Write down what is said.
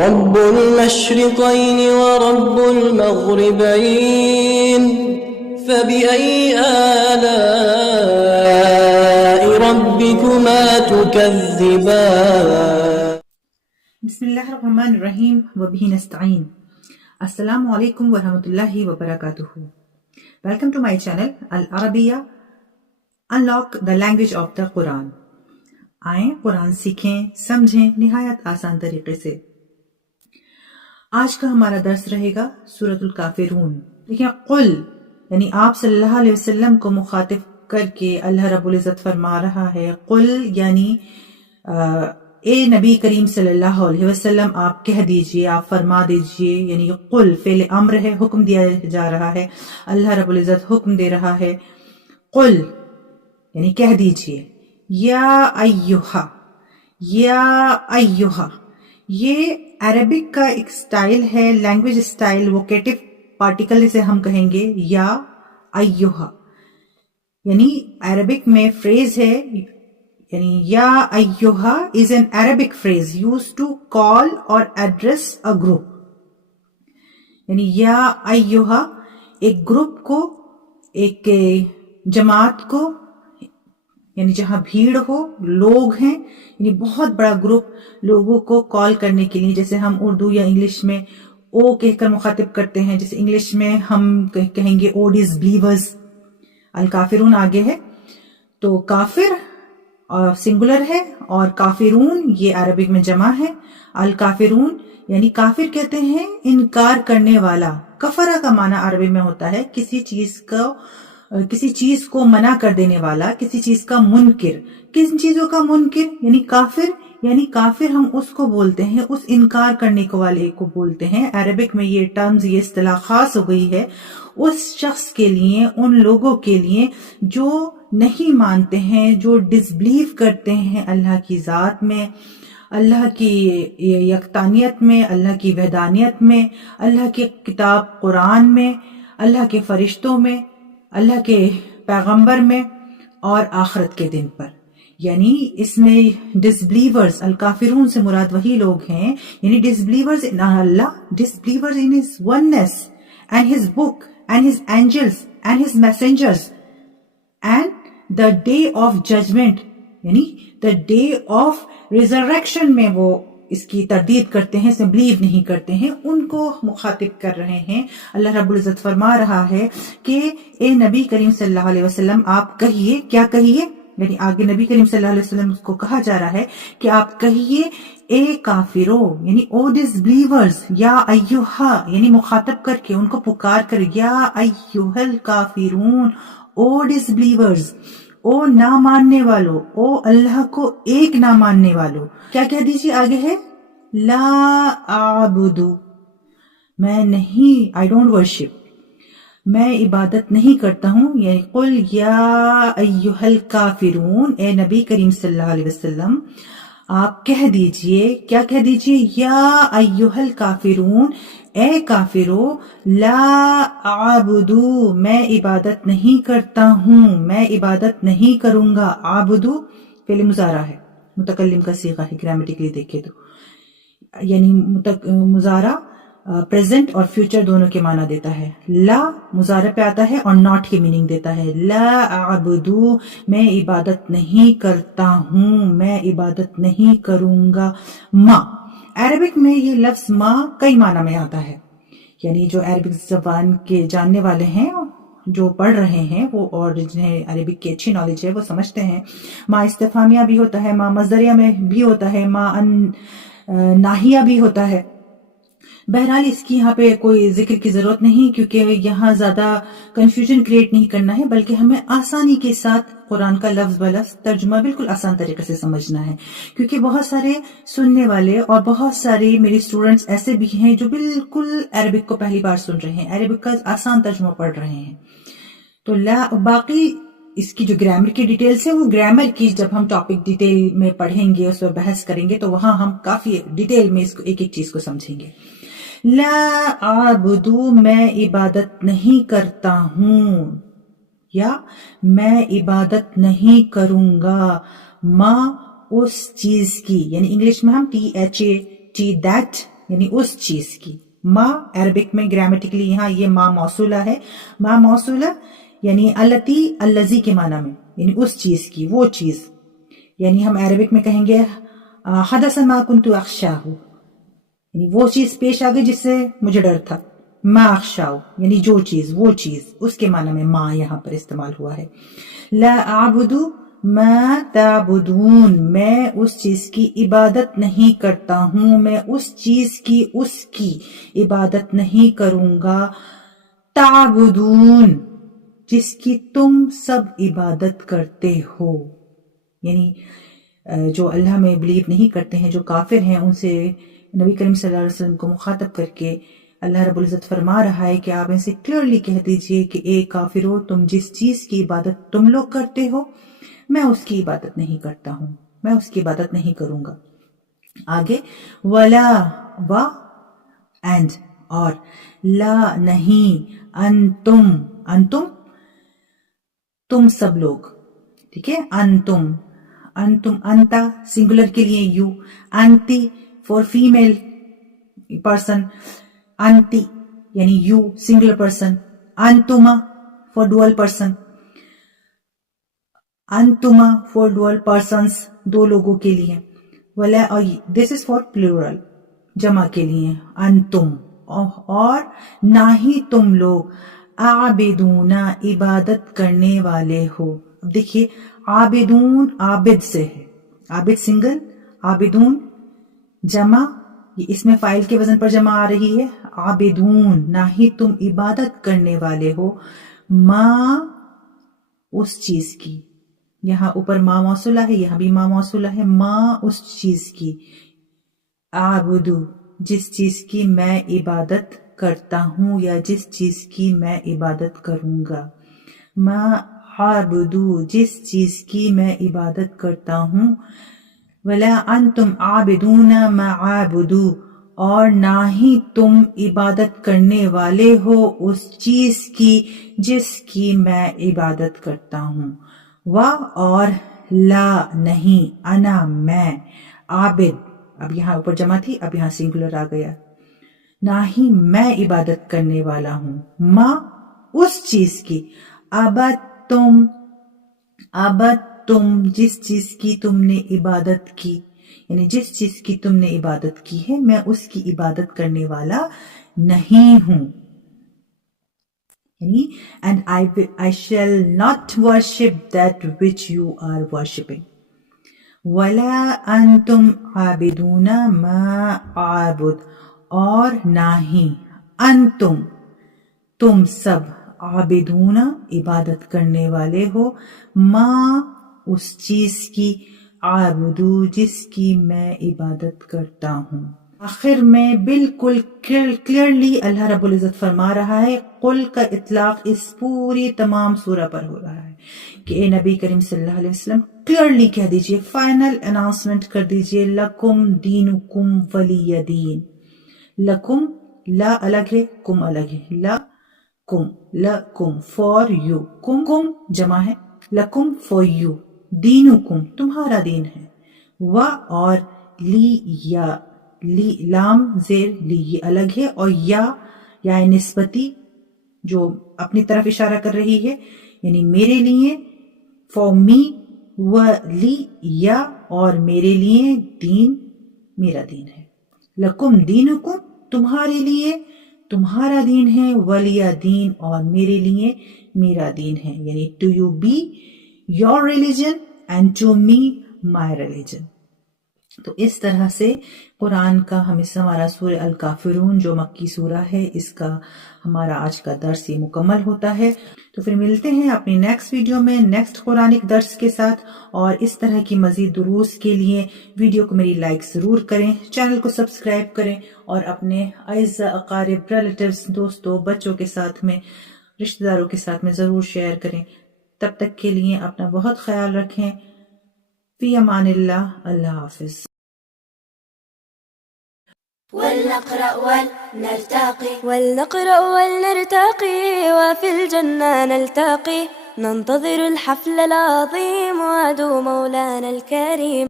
رب المشرقين ورب المغربين فبأي آلاء ربكما تكذبان. بسم اللہ الرحمن الرحیم وبہ نستعین. السلام علیکم ورحمۃ اللہ وبرکاتہ. ویلکم ٹو مائی چینل العربیہ unlock the language of the Quran. آئیں قرآن سیکھیں سمجھیں نہایت آسان طریقے سے. آج کا ہمارا درس رہے گا سورۃ الکافرون. دیکھیں قل یعنی آپ صلی اللہ علیہ وسلم کو مخاطب کر کے اللہ رب العزت فرما رہا ہے قل یعنی اے نبی کریم صلی اللہ علیہ وسلم آپ کہہ دیجئے، آپ فرما دیجئے. یعنی قل فعل امر ہے، حکم دیا جا رہا ہے. اللہ رب العزت حکم دے رہا ہے قل یعنی کہہ دیجئے. یا ایہا، یا ایہا یہ عربک کا ایک سٹائل ہے، لینگویج سٹائل. ووکیٹو پارٹیکل سے ہم کہیں گے یا ایہا. یعنی عربک میں فریز ہے، یعنی یا ایہا is an Arabic phrase used to call or address a group. یعنی یا ایہا ایک گروپ کو، ایک جماعت کو، یعنی جہاں بھیڑ ہو، لوگ ہیں، یعنی بہت بڑا گروپ لوگوں کو کال کرنے کے لیے. جیسے ہم اردو یا انگلش میں او کہہ کر مخاطب کرتے ہیں، جیسے انگلش میں ہم کہیں گے او ڈس بلیورز. الکافرون آگے ہے تو کافر سنگولر ہے اور کافرون یہ عربک میں جمع ہے. الکافرون یعنی کافر کہتے ہیں انکار کرنے والا. کفرہ کا معنی عربی میں ہوتا ہے کسی چیز کو منع کر دینے والا، کسی چیز کا منکر. کن چیزوں کا منکر؟ یعنی کافر ہم اس کو بولتے ہیں، اس انکار کرنے والے کو بولتے ہیں. عربک میں یہ ٹرمز، یہ اصطلاح خاص ہو گئی ہے اس شخص کے لیے، ان لوگوں کے لیے جو نہیں مانتے ہیں، جو ڈس بلیو کرتے ہیں اللہ کی ذات میں، اللہ کی یکتانیت میں، اللہ کی وحدانیت میں، اللہ کی کتاب قرآن میں، اللہ کے فرشتوں میں، اللہ کے پیغمبر میں اور آخرت کے دن پر. یعنی اس میں ڈس بلیورز، الکافرون سے مراد وہی لوگ ہیں، یعنی disbelievers in Allah, disbelievers in his oneness and his book and his angels and his messengers and the day of judgement, یعنی دا ڈے آف ریزریکشن میں وہ اس کی تردید کرتے ہیں، اس میں بلیو نہیں کرتے ہیں. ان کو مخاطب کر رہے ہیں. اللہ رب العزت فرما رہا ہے کہ اے نبی کریم صلی اللہ علیہ وسلم آپ کہیے. کیا کہیے؟ یعنی آگے نبی کریم صلی اللہ علیہ وسلم کو کہا جا رہا ہے کہ آپ کہیے اے کافرو یعنی او ڈس بلیورز، یا ایہا یعنی مخاطب کر کے ان کو پکار کر، یا ایہا الکافرون او ڈس بلیورز، او نہ ماننے والو، او اللہ کو ایک نہ ماننے والو. کیا کہہ دیجیے آگے ہے لا اعبدو، میں نہیں، آئی ڈونٹ ورشپ، میں عبادت نہیں کرتا ہوں. یعنی قل یا ایہا الکافرون، اے نبی کریم صلی اللہ علیہ وسلم آپ کہہ دیجئے. کیا کہہ دیجئے؟ یا ایہا الکافرون اے کافرو، لا اعبدو میں عبادت نہیں کرتا ہوں، میں عبادت نہیں کروں گا. عابدو فعل مضارع ہے، متکلم کا صیغہ ہے گرامیٹیکلی دیکھے تو. یعنی مضارع پریزنٹ اور فیوچر دونوں کے معنی دیتا ہے. لا مضارع پہ آتا ہے اور ناٹ کی میننگ دیتا ہے. لا اعبدو میں عبادت نہیں کرتا ہوں، میں عبادت نہیں کروں گا. ما عربک میں یہ لفظ ما کئی معنی میں آتا ہے. یعنی جو عربک زبان کے جاننے والے ہیں، جو پڑھ رہے ہیں وہ، اور جنہیں عربک کی اچھی نالج ہے وہ سمجھتے ہیں. ما استفہامیہ بھی ہوتا ہے، ما مصدریہ میں بھی ہوتا ہے، ما ناہیہ بھی ہوتا ہے. بہرحال اس کی یہاں پہ کوئی ذکر کی ضرورت نہیں، کیونکہ یہاں زیادہ کنفیوژن کریٹ نہیں کرنا ہے، بلکہ ہمیں آسانی کے ساتھ قرآن کا لفظ بلفظ ترجمہ بالکل آسان طریقے سے سمجھنا ہے. کیونکہ بہت سارے سننے والے اور بہت سارے میری اسٹوڈنٹس ایسے بھی ہیں جو بالکل عربک کو پہلی بار سن رہے ہیں، عربک کا آسان ترجمہ پڑھ رہے ہیں. تو باقی اس کی جو گرامر کی ڈیٹیلز ہے، وہ گرامر کی جب ہم ٹاپک ڈیٹیل میں پڑھیں گے، اس پر بحث کریں گے، تو وہاں ہم کافی ڈیٹیل میں اس کو ایک ایک چیز کو سمجھیں گے. لا اعبدو میں عبادت نہیں کرتا ہوں، یا میں عبادت نہیں کروں گا. ما اس چیز کی، یعنی انگلش میں ہم THAT یعنی اس چیز کی. ما عربک میں گرامیٹیکلی یہاں یہ ما موصولہ ہے. ما موصولہ یعنی التی الذی کے معنی میں، یعنی اس چیز کی، وہ چیز. یعنی ہم عربک میں کہیں گے حدث ما کنت اخشاہ، یعنی وہ چیز پیش آ گئی جس سے مجھے ڈر تھا. ما اخشاہ یعنی جو چیز، وہ چیز، اس کے معنی میں ما یہاں پر استعمال ہوا ہے. لا اعبد ما تعبدون، میں اس چیز کی عبادت نہیں کرتا ہوں، میں اس چیز کی عبادت نہیں کروں گا. تعبدون جس کی تم سب عبادت کرتے ہو، یعنی جو اللہ میں بلیو نہیں کرتے ہیں، جو کافر ہیں، ان سے نبی کریم صلی اللہ علیہ وسلم کو مخاطب کر کے اللہ رب العزت فرما رہا ہے کہ آپ ان سے کلیئرلی کہہ دیجئے کہ اے کافرو، تم جس چیز کی عبادت تم لوگ کرتے ہو، میں اس کی عبادت نہیں کرتا ہوں، میں اس کی عبادت نہیں کروں گا. آگے ولا و اینڈ اور لا نہیں انتم انتم تم سب لوگ. ٹھیک ہے، انتم انتم انتا سنگولر کے لیے یو، انتی فور فیمیل پرسن، انتی یعنی یو سنگولر پرسن، انتما فور ڈوئل پرسن، انتما فور ڈوئل پرسنس دو لوگوں کے لیے. ولا دس از فار پلورل جمع کے لیے انتم، اور نہ ہی تم لوگ عابدون عبادت کرنے والے ہو. اب دیکھیے عابدون عابد سے ہے، عابد سنگل، عابدون جمع، اس میں فاعل کے وزن پر جمع آ رہی ہے. عابدون نہ ہی تم عبادت کرنے والے ہو، ما اس چیز کی، یہاں اوپر ما موصولہ ہے، یہاں بھی ما موصولہ ہے، ما اس چیز کی، اعبدو جس چیز کی میں عبادت کرتا ہوں یا جس چیز کی میں عبادت کروں گا. ما عابدو جس چیز کی میں عبادت کرتا ہوں. ولا انتم عابدون ما عابدو اور نہ ہی تم عبادت کرنے والے ہو اس چیز کی جس کی میں عبادت کرتا ہوں. و اور لا نہیں انا میں، عابد اب یہاں اوپر جمع تھی، اب یہاں سنگولر آ گیا، نہ ہی میں عبادت کرنے والا ہوں، ما اس چیز کی، ابد تم جس چیز کی تم نے عبادت کی، یعنی جس چیز کی تم نے عبادت کی ہے میں اس کی عبادت کرنے والا نہیں ہوں. And I shall not worship that which you are worshipping. وَلَا أَنْتُمْ عَابِدُونَ مَا عَابُدْ اور نہ ہی انتم تم سب عابدون عبادت کرنے والے ہو، ما اس چیز کی، عابدو جس کی میں عبادت کرتا ہوں. آخر میں بالکل کلیئرلی اللہ رب العزت فرما رہا ہے، قل کا اطلاق اس پوری تمام سورہ پر ہو رہا ہے کہ اے نبی کریم صلی اللہ علیہ وسلم کلیئرلی کہہ دیجئے، فائنل اناؤنسمنٹ کر دیجئے، لکم دینکم ولی دین. لکم لا الگ ہے، کم الگ ہے، لکم فار یو، کم جمع ہے، لکم فار یو، دینکم تمہارا دین ہے، و اور لی یا لی لام زیر لی یہ الگ ہے، اور یا نسبتی جو اپنی طرف اشارہ کر رہی ہے، یعنی میرے لیے، فار می، و لی یا اور میرے لیے، دین میرا دین ہے. لکم دینکم تمہارے لیے تمہارا دین ہے، ولی دین اور میرے لیے میرا دین ہے، یعنی to you be your religion and to me my religion. تو اس طرح سے قرآن کا ہمارا سورہ الکافرون جو مکی سورہ ہے، اس کا ہمارا آج کا درس یہ مکمل ہوتا ہے. تو پھر ملتے ہیں اپنی نیکسٹ ویڈیو میں نیکسٹ قرآنک درس کے ساتھ، اور اس طرح کی مزید دروس کے لیے ویڈیو کو میری لائک ضرور کریں، چینل کو سبسکرائب کریں، اور اپنے اعزاء اقارب ریلیٹیوز دوستوں بچوں کے ساتھ میں رشتہ داروں کے ساتھ میں ضرور شیئر کریں. تب تک کے لیے اپنا بہت خیال رکھیں. فی امان اللہ. اللہ حافظ. ولنقرأ ولنرتقي وفي الجنة نلتقي ننتظر الحفل العظيم وعدو مولانا الكريم.